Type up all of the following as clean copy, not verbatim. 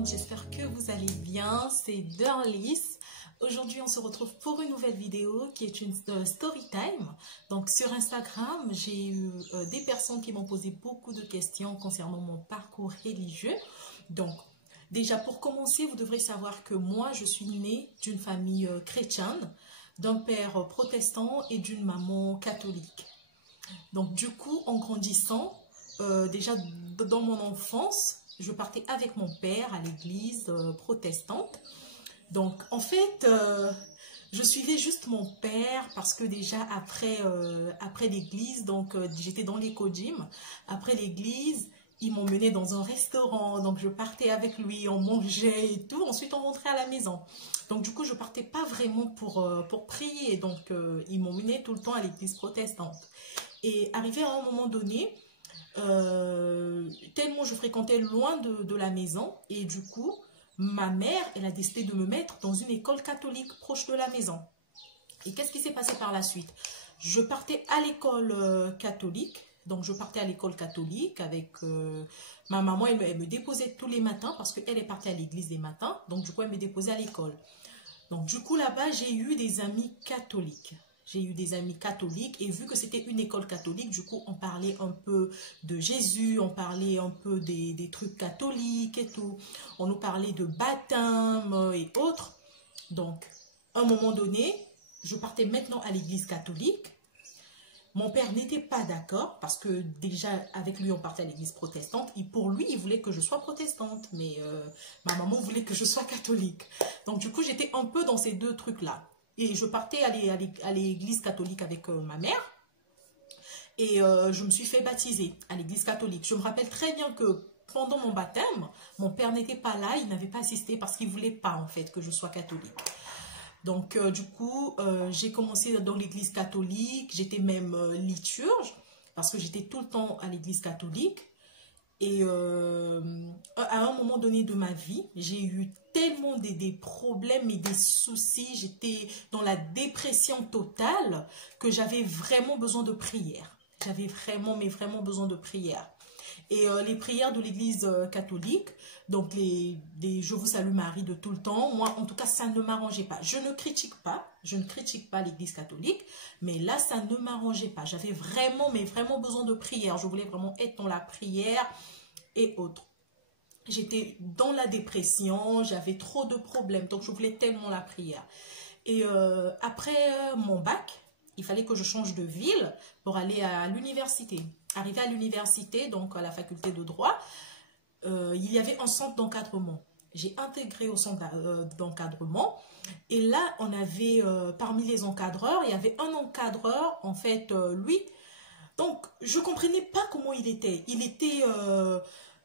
monde, j'espère que vous allez bien, c'est Dorlis. Aujourd'hui on se retrouve pour une nouvelle vidéo qui est une story time. Donc sur Instagram, j'ai eu des personnes qui m'ont posé beaucoup de questions concernant mon parcours religieux. Donc déjà pour commencer, vous devrez savoir que moi je suis née d'une famille chrétienne, d'un père protestant et d'une maman catholique. Donc du coup en grandissant, déjà dans mon enfance, je partais avec mon père à l'église protestante. Donc, en fait, je suivais juste mon père parce que déjà après l'église, donc j'étais dans l'éco-gym. Après l'église, ils m'ont mené dans un restaurant. Donc, je partais avec lui, on mangeait et tout. Ensuite, on rentrait à la maison. Donc, du coup, je partais pas vraiment pour prier. Donc, ils m'ont mené tout le temps à l'église protestante. Et arrivé à un moment donné, tellement je fréquentais loin de la maison et du coup ma mère elle a décidé de me mettre dans une école catholique proche de la maison. Et qu'est-ce qui s'est passé par la suite? Je partais à l'école catholique, donc je partais à l'école catholique avec ma maman. Elle me déposait tous les matins parce qu'elle est partie à l'église les matins, donc du coup elle me déposait à l'école. Donc du coup là-bas j'ai eu des amis catholiques. J'ai eu des amis catholiques et vu que c'était une école catholique, du coup, on parlait un peu de Jésus, on parlait un peu des trucs catholiques et tout. On nous parlait de baptême et autres. Donc, à un moment donné, je partais maintenant à l'église catholique. Mon père n'était pas d'accord parce que déjà, avec lui, on partait à l'église protestante. Et pour lui, il voulait que je sois protestante, mais ma maman voulait que je sois catholique. Donc, du coup, j'étais un peu dans ces deux trucs-là. Et je partais à l'église catholique avec ma mère. Et je me suis fait baptiser à l'église catholique. Je me rappelle très bien que pendant mon baptême, mon père n'était pas là. Il n'avait pas assisté parce qu'il ne voulait pas en fait que je sois catholique. Donc du coup, j'ai commencé dans l'église catholique. J'étais même liturge parce que j'étais tout le temps à l'église catholique. Et à un moment donné de ma vie, j'ai eu tellement des problèmes et des soucis. J'étais dans la dépression totale que j'avais vraiment besoin de prière. J'avais vraiment, mais vraiment besoin de prière. Et les prières de l'église catholique, donc Je vous salue Marie de tout le temps, moi en tout cas ça ne m'arrangeait pas. Je ne critique pas l'église catholique, mais là ça ne m'arrangeait pas. J'avais vraiment, mais vraiment besoin de prière. Je voulais vraiment être dans la prière et autres. J'étais dans la dépression, j'avais trop de problèmes, donc je voulais tellement la prière. Et après mon bac, il fallait que je change de ville pour aller à l'université. Arrivé à l'université, donc à la faculté de droit, il y avait un centre d'encadrement. J'ai intégré au centre d'encadrement et là, on avait parmi les encadreurs, il y avait un encadreur, en fait, lui, donc je ne comprenais pas comment il était. Il était,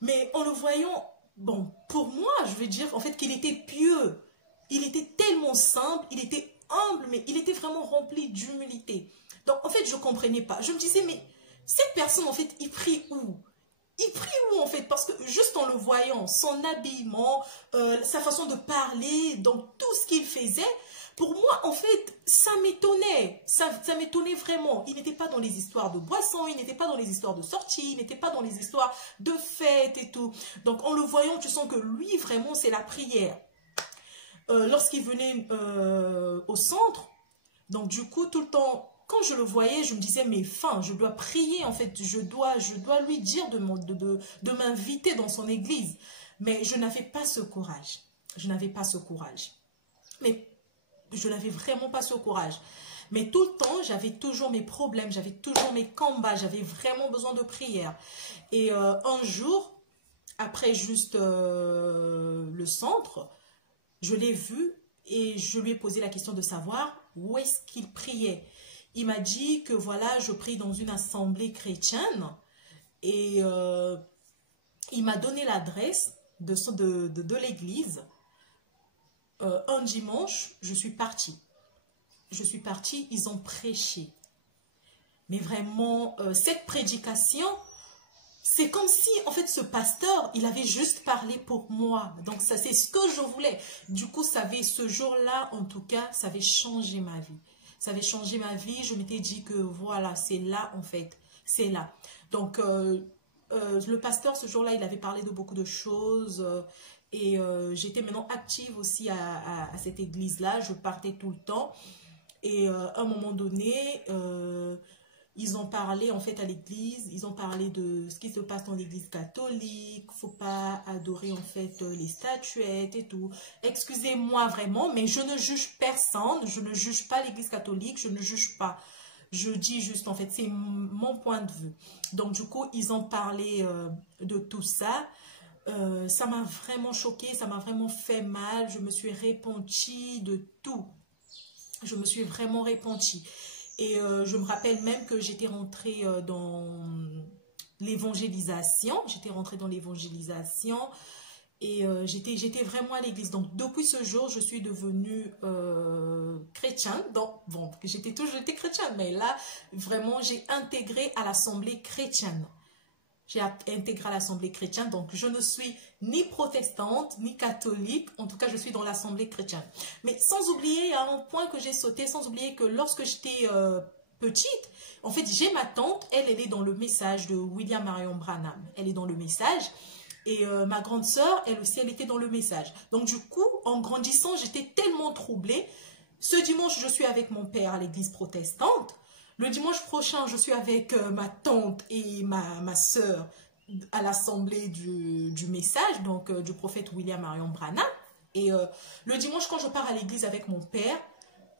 mais en le voyant, bon, pour moi, je veux dire, en fait, qu'il était pieux. Il était tellement simple, il était humble, mais il était vraiment rempli d'humilité. Donc, en fait, je ne comprenais pas. Je me disais, mais cette personne, en fait, il prie où? Il prie où, en fait? Parce que juste en le voyant, son habillement, sa façon de parler, donc tout ce qu'il faisait, pour moi, en fait, ça m'étonnait. Ça m'étonnait vraiment. Il n'était pas dans les histoires de boissons, il n'était pas dans les histoires de sorties, il n'était pas dans les histoires de fêtes et tout. Donc, en le voyant, tu sens que lui, vraiment, c'est la prière. Lorsqu'il venait au centre, donc du coup, tout le temps, quand je le voyais, je me disais, mais fin, je dois prier, en fait, je dois lui dire de m'inviter dans son église. Mais je n'avais pas ce courage. Je n'avais pas ce courage. Mais je n'avais vraiment pas ce courage. Mais tout le temps, j'avais toujours mes problèmes, j'avais toujours mes combats, j'avais vraiment besoin de prière. Et un jour, après juste le centre, je l'ai vu et je lui ai posé la question de savoir où est-ce qu'il priait. Il m'a dit que voilà, je prie dans une assemblée chrétienne et il m'a donné l'adresse de l'église. Un dimanche, je suis partie. Ils ont prêché. Mais vraiment, cette prédication, c'est comme si, en fait, ce pasteur, il avait juste parlé pour moi. Donc, ça, c'est ce que je voulais. Du coup, ce jour-là, en tout cas, ça avait changé ma vie. Ça avait changé ma vie. Je m'étais dit que, voilà, c'est là, en fait. C'est là. Donc, le pasteur, ce jour-là, il avait parlé de beaucoup de choses. Et j'étais maintenant active aussi à cette église-là. Je partais tout le temps. Et à un moment donné, ils ont parlé en fait à l'église. Ils ont parlé de ce qui se passe dans l'église catholique. Faut pas adorer en fait les statuettes et tout. Excusez-moi vraiment, mais je ne juge personne. Je ne juge pas l'église catholique. Je ne juge pas. Je dis juste, en fait, c'est mon point de vue. Donc, du coup, ils ont parlé de tout ça. Ça m'a vraiment choquée, ça m'a vraiment fait mal. Je me suis repentie de tout. Je me suis vraiment repentie. Et je me rappelle même que j'étais rentrée dans l'évangélisation. J'étais rentrée dans l'évangélisation. Et j'étais vraiment à l'église. Donc, depuis ce jour, je suis devenue chrétienne. Donc, bon, j'étais chrétienne, mais là, vraiment, j'ai intégré à l'assemblée chrétienne. J'ai intégré à l'assemblée chrétienne. Donc, je ne suis ni protestante, ni catholique. En tout cas, je suis dans l'assemblée chrétienne. Mais sans oublier, il y a un point que j'ai sauté, sans oublier que lorsque j'étais petite, en fait, j'ai ma tante, elle est dans le message de William Marion Branham. Elle est dans le message. Et ma grande sœur, elle aussi, elle était dans le message. Donc, du coup, en grandissant, j'étais tellement troublée. Ce dimanche, je suis avec mon père à l'église protestante. Le dimanche prochain, je suis avec ma tante et ma sœur à l'assemblée du message, donc du prophète William Marion Branham. Et le dimanche, quand je pars à l'église avec mon père,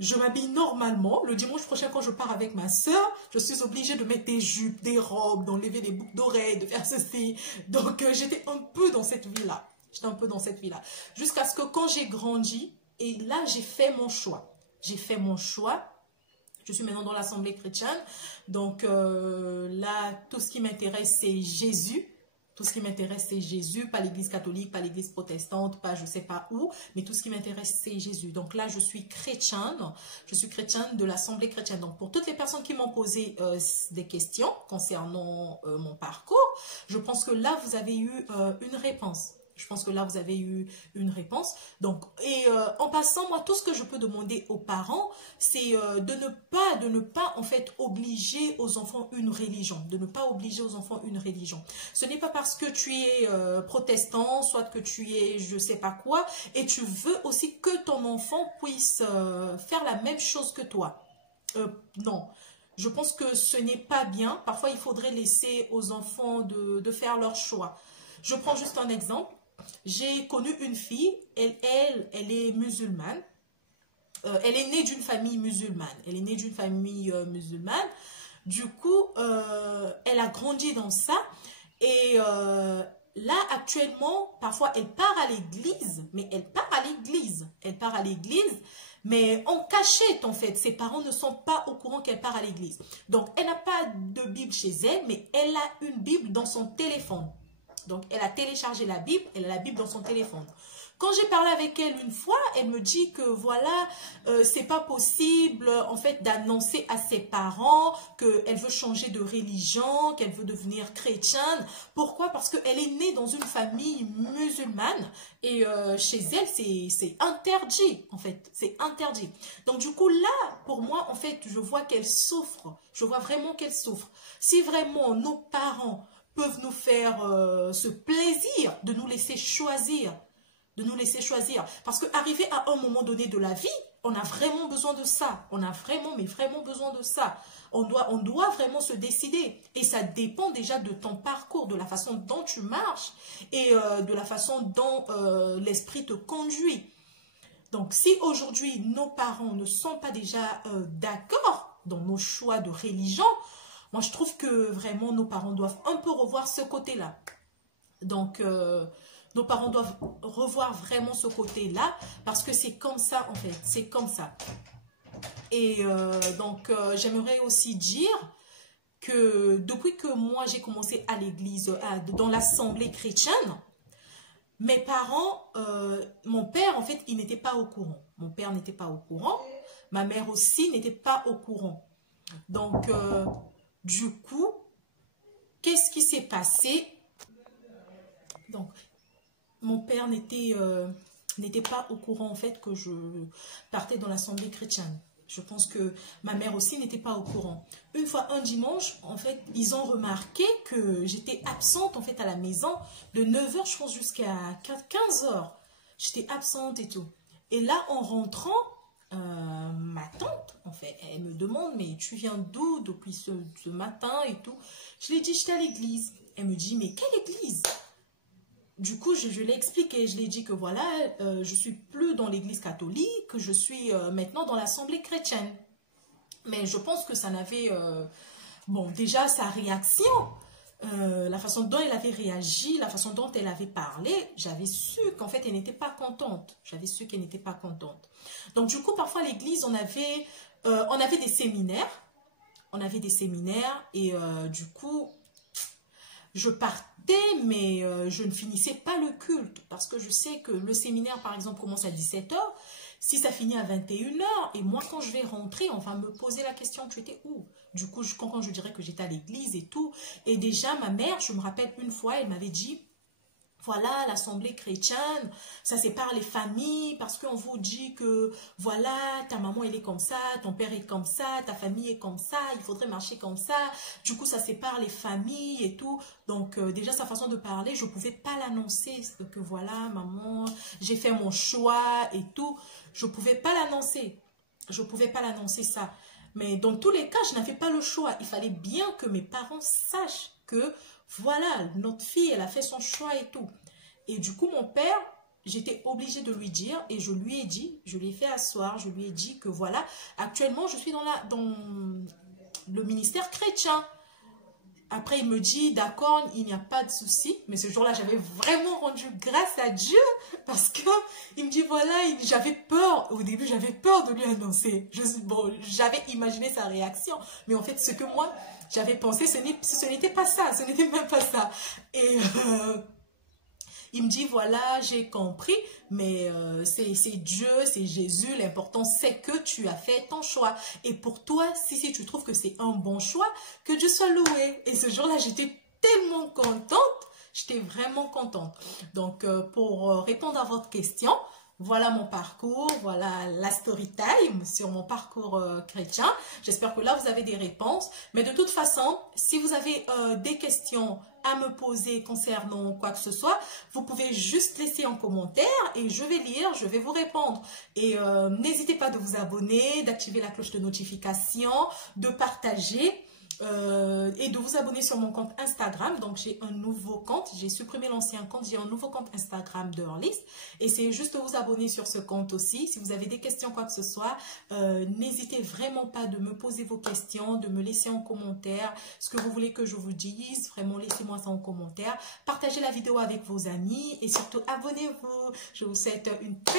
je m'habille normalement. Le dimanche prochain, quand je pars avec ma soeur, je suis obligée de mettre des jupes, des robes, d'enlever des boucles d'oreilles, de faire ceci. Donc, j'étais un peu dans cette vie-là. J'étais un peu dans cette vie-là. Jusqu'à ce que quand j'ai grandi, et là, j'ai fait mon choix. J'ai fait mon choix. Je suis maintenant dans l'assemblée chrétienne. Donc, là, tout ce qui m'intéresse, c'est Jésus. Tout ce qui m'intéresse, c'est Jésus, pas l'église catholique, pas l'église protestante, pas je ne sais pas où, mais tout ce qui m'intéresse, c'est Jésus. Donc là, je suis chrétienne de l'Assemblée chrétienne. Donc pour toutes les personnes qui m'ont posé des questions concernant mon parcours, je pense que là, vous avez eu une réponse. Je pense que là, vous avez eu une réponse. Donc, et en passant, moi, tout ce que je peux demander aux parents, c'est de ne pas, en fait, obliger aux enfants une religion. De ne pas obliger aux enfants une religion. Ce n'est pas parce que tu es protestant, soit que tu es je ne sais pas quoi, et tu veux aussi que ton enfant puisse faire la même chose que toi. Non. Je pense que ce n'est pas bien. Parfois, il faudrait laisser aux enfants de faire leur choix. Je prends juste un exemple. J'ai connu une fille, elle est musulmane. Elle est née d'une famille musulmane. Elle est née d'une famille musulmane. Du coup, elle a grandi dans ça. Et là, actuellement, parfois, elle part à l'église. Mais elle part à l'église. Elle part à l'église. Mais en cachette, en fait, ses parents ne sont pas au courant qu'elle part à l'église. Donc, elle n'a pas de Bible chez elle, mais elle a une Bible dans son téléphone. Donc, elle a téléchargé la Bible, elle a la Bible dans son téléphone. Quand j'ai parlé avec elle une fois, elle me dit que voilà, c'est pas possible en fait d'annoncer à ses parents qu'elle veut changer de religion, qu'elle veut devenir chrétienne. Pourquoi? Parce qu'elle est née dans une famille musulmane et chez elle, c'est interdit en fait, c'est interdit. Donc du coup là, pour moi en fait, je vois qu'elle souffre, je vois vraiment qu'elle souffre. Si vraiment nos parents peuvent nous faire ce plaisir de nous laisser choisir, parce qu'arriver à un moment donné de la vie, on a vraiment besoin de ça, on a vraiment, mais vraiment besoin de ça, on doit vraiment se décider, et ça dépend déjà de ton parcours, de la façon dont tu marches, et de la façon dont l'esprit te conduit. Donc si aujourd'hui nos parents ne sont pas déjà d'accord dans nos choix de religion, moi je trouve que vraiment nos parents doivent un peu revoir ce côté-là. Donc nos parents doivent revoir vraiment ce côté-là parce que c'est comme ça en fait, c'est comme ça. Et donc j'aimerais aussi dire que depuis que moi j'ai commencé à l'église, dans l'assemblée chrétienne, mes parents, mon père en fait il n'était pas au courant. Mon père n'était pas au courant, ma mère aussi n'était pas au courant. Donc du coup, qu'est-ce qui s'est passé? Donc mon père n'était pas au courant en fait que je partais dans l'assemblée chrétienne. Je pense que ma mère aussi n'était pas au courant. Une fois, un dimanche, en fait, ils ont remarqué que j'étais absente, en fait, à la maison de 9 h, je pense, jusqu'à 15 h. J'étais absente et tout. Et là, en rentrant, ma tante, en fait, elle me demande, mais tu viens d'où depuis ce matin et tout. Je lui ai dit, j'étais à l'église. Elle me dit, mais quelle église? Du coup, je l'ai expliqué, je lui ai dit que voilà, je suis plus dans l'église catholique, que je suis maintenant dans l'assemblée chrétienne. Mais je pense que ça n'avait... bon, déjà, sa réaction, la façon dont elle avait réagi, la façon dont elle avait parlé, j'avais su qu'en fait, elle n'était pas contente. J'avais su qu'elle n'était pas contente. Donc, du coup, parfois, à l'église, on avait des séminaires. On avait des séminaires et du coup... je partais, mais je ne finissais pas le culte parce que je sais que le séminaire, par exemple, commence à 17 h. Si ça finit à 21 h, et moi, quand je vais rentrer, on va me poser la question, tu étais où? Du coup, quand je dirais que j'étais à l'église et tout. Et déjà, ma mère, je me rappelle une fois, elle m'avait dit... Voilà, l'assemblée chrétienne, ça sépare les familles parce qu'on vous dit que voilà, ta maman elle est comme ça, ton père est comme ça, ta famille est comme ça, il faudrait marcher comme ça. Du coup, ça sépare les familles et tout. Donc, déjà, sa façon de parler, je ne pouvais pas l'annoncer que voilà, maman, j'ai fait mon choix et tout. Je ne pouvais pas l'annoncer. Je ne pouvais pas l'annoncer ça. Mais dans tous les cas, je n'avais pas le choix. Il fallait bien que mes parents sachent que voilà, notre fille, elle a fait son choix et tout. Et du coup, mon père, j'étais obligée de lui dire, et je lui ai dit, je l'ai fait asseoir, je lui ai dit que voilà, actuellement, je suis dans le ministère chrétien. Après, il me dit, d'accord, il n'y a pas de souci. Mais ce jour-là, j'avais vraiment rendu grâce à Dieu parce que il me dit, voilà, j'avais peur. Au début, j'avais peur de lui annoncer. Bon, j'avais imaginé sa réaction. Mais en fait, ce que moi, j'avais pensé, ce n'était pas ça. Ce n'était même pas ça. Et... il me dit, voilà, j'ai compris, mais c'est Dieu, c'est Jésus. L'important, c'est que tu as fait ton choix. Et pour toi, si tu trouves que c'est un bon choix, que Dieu soit loué. Et ce jour-là, j'étais tellement contente. J'étais vraiment contente. Donc, pour répondre à votre question, voilà mon parcours, voilà la story time sur mon parcours chrétien. J'espère que là, vous avez des réponses. Mais de toute façon, si vous avez des questions à me poser concernant quoi que ce soit, vous pouvez juste laisser en commentaire et je vais lire, je vais vous répondre. Et n'hésitez pas de vous abonner, d'activer la cloche de notification, de partager. Et de vous abonner sur mon compte Instagram. Donc j'ai un nouveau compte, j'ai supprimé l'ancien compte, j'ai un nouveau compte Instagram d'Earlist et c'est juste de vous abonner sur ce compte aussi. Si vous avez des questions, quoi que ce soit, n'hésitez vraiment pas de me poser vos questions, de me laisser en commentaire ce que vous voulez que je vous dise. Vraiment, laissez-moi ça en commentaire. Partagez la vidéo avec vos amis et surtout abonnez-vous. Je vous souhaite une très